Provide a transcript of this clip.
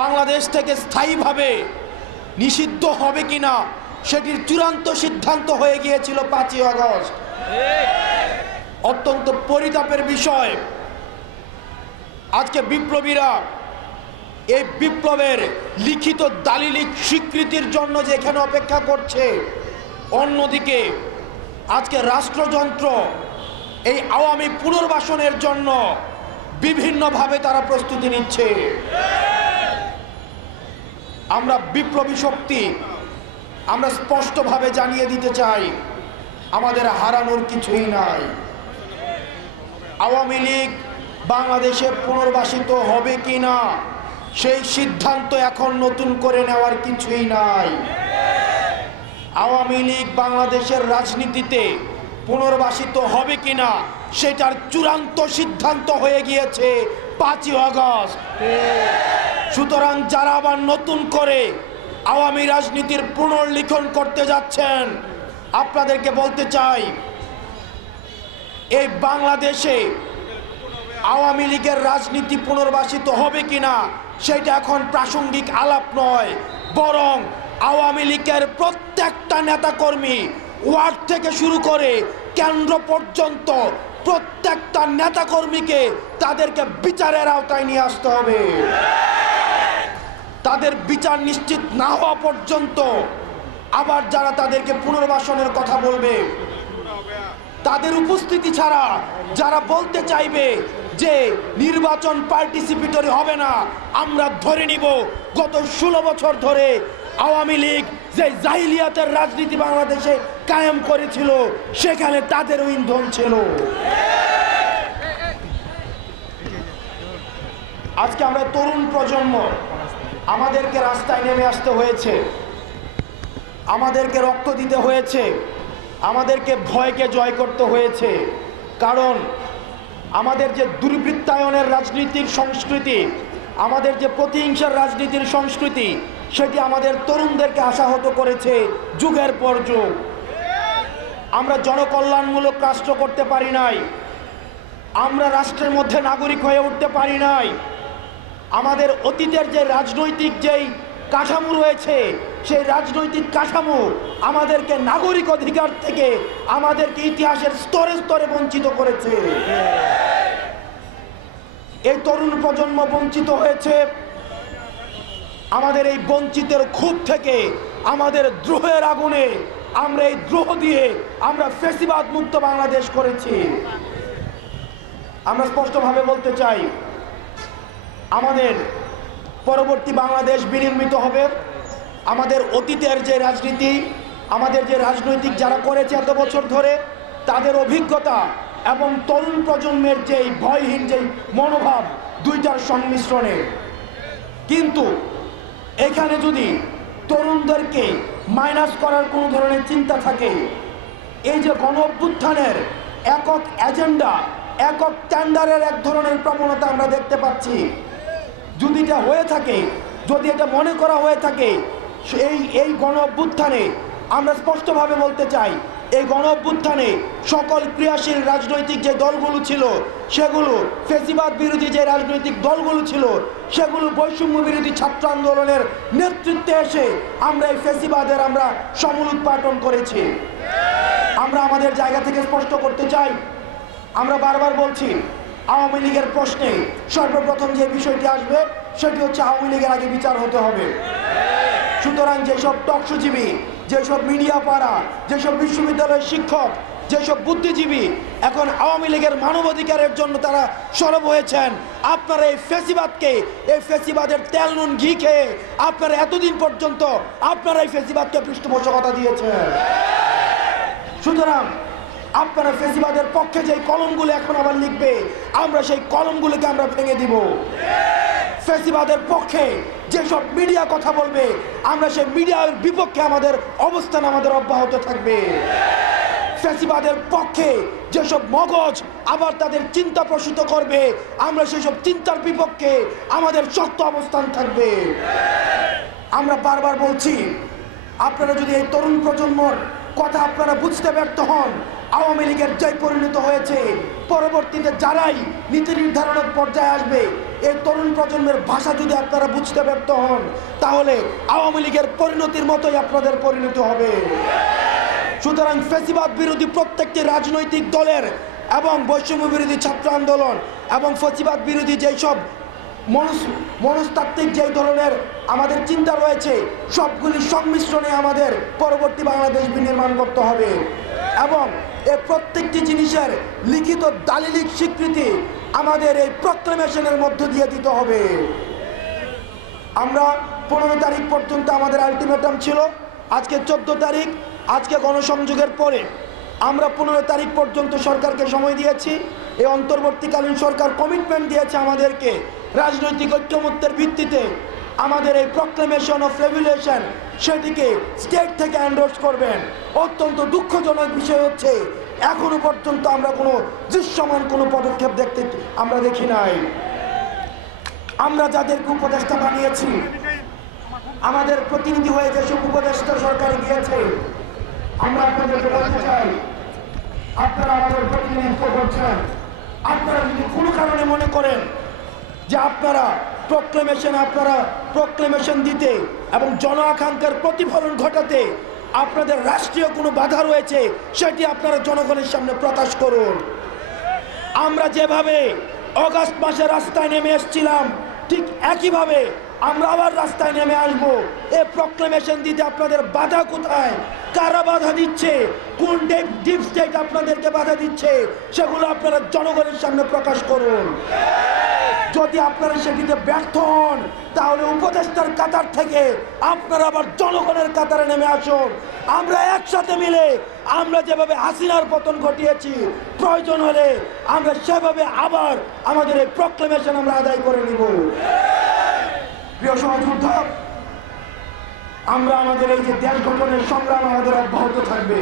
বাংলাদেশ থেকে স্থায়ীভাবে নিষিদ্ধ হবে কিনা সেটির চূড়ান্ত সিদ্ধান্ত হয়ে গিয়েছিল 5ই আগস্ট। অত্যন্ত পরিতাপের বিষয়, আজকে বিপ্লবীরা এই বিপ্লবের লিখিত দালিলিক স্বীকৃতির জন্য যেখানে অপেক্ষা করছে, অন্যদিকে আজকে রাষ্ট্রযন্ত্র এই আওয়ামী পুনর্বাসনের জন্য বিভিন্নভাবে তারা প্রস্তুতি নিচ্ছে। আমরা বিপ্লবী শক্তি আমরা স্পষ্টভাবে জানিয়ে দিতে চাই, আমাদের হারানোর কিছুই নাই। আওয়ামী লীগ বাংলাদেশে পুনর্বাসিত হবে কিনা সেই সিদ্ধান্ত এখন নতুন করে নেওয়ার কিছুই নাই। আওয়ামী লীগ বাংলাদেশের রাজনীতিতে পুনর্বাসিত হবে কিনা সেটার চূড়ান্ত সিদ্ধান্ত হয়ে গিয়েছে 5ই আগস্ট। সুতরাং যারা আবার নতুন করে আওয়ামী রাজনীতির পুনর্লিখন করতে যাচ্ছেন, আপনাদেরকে বলতে চাই, এই বাংলাদেশে আওয়ামী লীগের রাজনীতি পুনর্বাসিত হবে কিনা সেটা এখন প্রাসঙ্গিক আলাপ নয়, বরং আওয়ামী লীগের প্রত্যেকটা নেতাকর্মী ওয়ার্ড থেকে শুরু করে কেন্দ্র পর্যন্ত প্রত্যেকটা নেতাকর্মীকে তাদেরকে বিচারের আওতায় নিয়ে আসতে হবে। তাদের বিচার নিশ্চিত না হওয়া পর্যন্ত আবার যারা তাদেরকে পুনর্বাসনের কথা বলবে, তাদের উপস্থিতি ছাড়া যারা বলতে চাইবে যে নির্বাচন পার্টিসিপেটরি হবে না, আমরা ধরে নিব গত 16 বছর ধরে আওয়ামী লীগ যে জাহিলিয়াতের রাজনীতি বাংলাদেশে কায়েম করেছিল সেখানে তাদেরও ইন্ধন ছিল। আজকে আমরা তরুণ প্রজন্ম, আমাদেরকে রাস্তায় নেমে আসতে হয়েছে, আমাদেরকে রক্ত দিতে হয়েছে, আমাদেরকে ভয়কে জয় করতে হয়েছে। কারণ আমাদের যে দুর্বৃত্তায়নের রাজনীতির সংস্কৃতি, আমাদের যে প্রতিহিংসার রাজনীতির সংস্কৃতি, সেটি আমাদের তরুণদেরকে আশাহত করেছে যুগের পর যুগ। আমরা জনকল্যাণমূলক রাষ্ট্র করতে পারি নাই, আমরা রাষ্ট্রের মধ্যে নাগরিক হয়ে উঠতে পারি নাই। আমাদের অতীতের যে রাজনৈতিক যেই কাঠামো রয়েছে, সেই রাজনৈতিক কাঠামো আমাদেরকে নাগরিক অধিকার থেকে আমাদেরকে ইতিহাসের স্তরে স্তরে বঞ্চিত করেছে। এই তরুণ প্রজন্ম বঞ্চিত হয়েছে। আমাদের এই বঞ্চিতের ক্ষোভ থেকে, আমাদের দ্রোহের আগুনে, আমরা এই দ্রোহ দিয়ে আমরা ফ্যাসিবাদ মুক্ত বাংলাদেশ করেছি। আমরা স্পষ্টভাবে বলতে চাই, আমাদের পরবর্তী বাংলাদেশ বিনির্মিত হবে। আমাদের অতীতের যে রাজনীতি, আমাদের যে রাজনৈতিক যারা করেছে এত বছর ধরে, তাদের অভিজ্ঞতা এবং তরুণ প্রজন্মের যেই ভয়হীন যেই মনোভাব, দুইটার সংমিশ্রণে। কিন্তু এখানে যদি তরুণদেরকে মাইনাস করার কোনো ধরনের চিন্তা থাকে, এই যে গণ অভ্যুত্থানের একক এজেন্ডা, একক টেন্ডারের এক ধরনের প্রবণতা আমরা দেখতে পাচ্ছি, যদি এটা হয়ে থাকে, যদি এটা মনে করা হয়ে থাকে, এই গণ অভ্যুত্থানে আমরা স্পষ্টভাবে বলতে চাই, এই গণ অভ্যুত্থানে সকল ক্রিয়াশীল রাজনৈতিক যে দলগুলো ছিল, সেগুলো ফ্যাসিবাদ বিরোধী যে রাজনৈতিক দলগুলো ছিল, সেগুলো বৈষম্য বিরোধী ছাত্র আন্দোলনের নেতৃত্বে এসে আমরা এই ফ্যাসিবাদের আমরা সমূল উৎপাটন করেছি। আমরা আমাদের জায়গা থেকে স্পষ্ট করতে চাই, আমরা বারবার বলছি, আওয়ামী লীগের প্রশ্নে সর্বপ্রথম যে বিষয়টি আসবে সেটি হচ্ছে আওয়ামী লীগের আগে বিচার হতে হবে। সুতরাং যেসব টকশোজীবী, যেসব মিডিয়া পাড়া, যেসব বিশ্ববিদ্যালয়ের শিক্ষক, যেসব বুদ্ধিজীবী এখন আওয়ামী লীগের মানবাধিকারের জন্য তারা সরব হয়েছেন, আপনারা এই ফ্যাসিবাদকে, এই ফ্যাসিবাদের তেল নুন ঘি খেয়ে আপনারা এতদিন পর্যন্ত আপনারা এই ফ্যাসিবাদকে পৃষ্ঠপোষকতা দিয়েছেন। সুতরাং আপনারা ফ্যাসিবাদের পক্ষে যে কলমগুলো এখন আবার লিখবে, আমরা সেই কলমগুলোকে আমরা ভেঙে দিব। ফ্যাসিবাদের পক্ষে যেসব মিডিয়া কথা বলবে, আমরা সেই মিডিয়ার বিপক্ষে আমাদের অবস্থান আমাদের অব্যাহত থাকবে। ফ্যাসিবাদের পক্ষে যেসব মগজ আবার তাদের চিন্তা প্রসূত করবে, আমরা সেসব চিন্তার বিপক্ষে আমাদের শক্ত অবস্থান থাকবে। আমরা বারবার বলছি, আপনারা যদি এই তরুণ প্রজন্মর কথা আপনারা বুঝতে ব্যর্থ হন, আওয়ামী লীগের জয় পরিণত হয়েছে, পরবর্তীতে যারাই নীতি নির্ধারণের পর্যায়ে আসবে, এই তরুণ প্রজন্মের ভাষা যদি আপনারা বুঝতে ব্যর্থ হন, তাহলে আওয়ামী লীগের পরিণতির মতোই আপনাদের পরিণতি হবে। সুতরাং ফ্যাসিবাদ বিরোধী প্রত্যেকটি রাজনৈতিক দলের এবং বৈষম্য বিরোধী ছাত্র আন্দোলন এবং ফ্যাসিবাদ বিরোধী যেই সব মনস্তাত্ত্বিক যেই ধরনের আমাদের চিন্তা রয়েছে, সবগুলি সংমিশ্রণে আমাদের পরবর্তী বাংলাদেশ বিনির্মাণ করতে হবে এবং এই প্রত্যেকটি জিনিসের লিখিত দালিলিক স্বীকৃতি আমাদের এই প্রক্লেমেশনের মধ্য দিয়ে দিতে হবে। আমরা 15 তারিখ পর্যন্ত আমাদের আলটিমেটাম ছিল, আজকে 14 তারিখ, আজকে গণসংযোগের পরে আমরা 15 তারিখ পর্যন্ত সরকারকে সময় দিয়েছি। এই অন্তর্বর্তীকালীন সরকার কমিটমেন্ট দিয়েছে আমাদেরকে রাজনৈতিক ঐক্যমত্যের ভিত্তিতে আমাদের এই প্রক্লেমেশন অফ রেগুলেশন সেটিকে স্টেট থেকে এন্ডোর্স করবেন। অত্যন্ত দুঃখজনক বিষয় হচ্ছে এখনো পর্যন্ত আমরা কোনো দৃশ্যমান কোনো পদক্ষেপ আমরা দেখি নাই। আমরা যাদেরকে উপদেষ্টা বানিয়েছি, আমাদের প্রতিনিধি হয়ে যেসব উপদেষ্টা সরকারে গিয়েছে, আমরা আপনাদেরকে বলতে চাই, আপনারা আমাদের প্রতিনিধিত্ব করছেন। আপনারা যদি কোনো কারণে মনে করেন যে আপনারা প্রক্লেমেশন দিতে এবং জন আকাঙ্ক্ষার প্রতিফলন ঘটাতে আপনাদের রাষ্ট্রীয় কোনো বাধা রয়েছে, সেটি আপনারা জনগণের সামনে প্রকাশ করুন। আমরা যেভাবে অগাস্ট মাসে রাস্তায় নেমে এসেছিলাম, ঠিক একইভাবে আমরা আবার রাস্তায় নেমে আসবো। এই প্রক্লেমেশন দিতে আপনাদের বাধা কোথায়, কারা বাধা দিচ্ছে, কোন ডিপ স্টেট আপনাদেরকে বাধা দিচ্ছে, সেগুলো আপনারা জনগণের সামনে প্রকাশ করুন। যদি আপনারা সেটিতে ব্যর্থ হন, তাহলে উপদেষ্টার কাতার থেকে আপনারা আবার জনগণের কাতারে নেমে আসুন। আমরা একসাথে মিলে আমরা যেভাবে হাসিনার পতন ঘটিয়েছি, প্রয়োজন হলে আমরা সেভাবে আবার আমাদের এই প্রক্লেমেশন আমরা আদায় করে নিব। প্রিয় সহযোদ্ধা, আমরা আমাদের এই যে দেশ গঠনের সংগ্রাম আমাদের অব্যাহত থাকবে।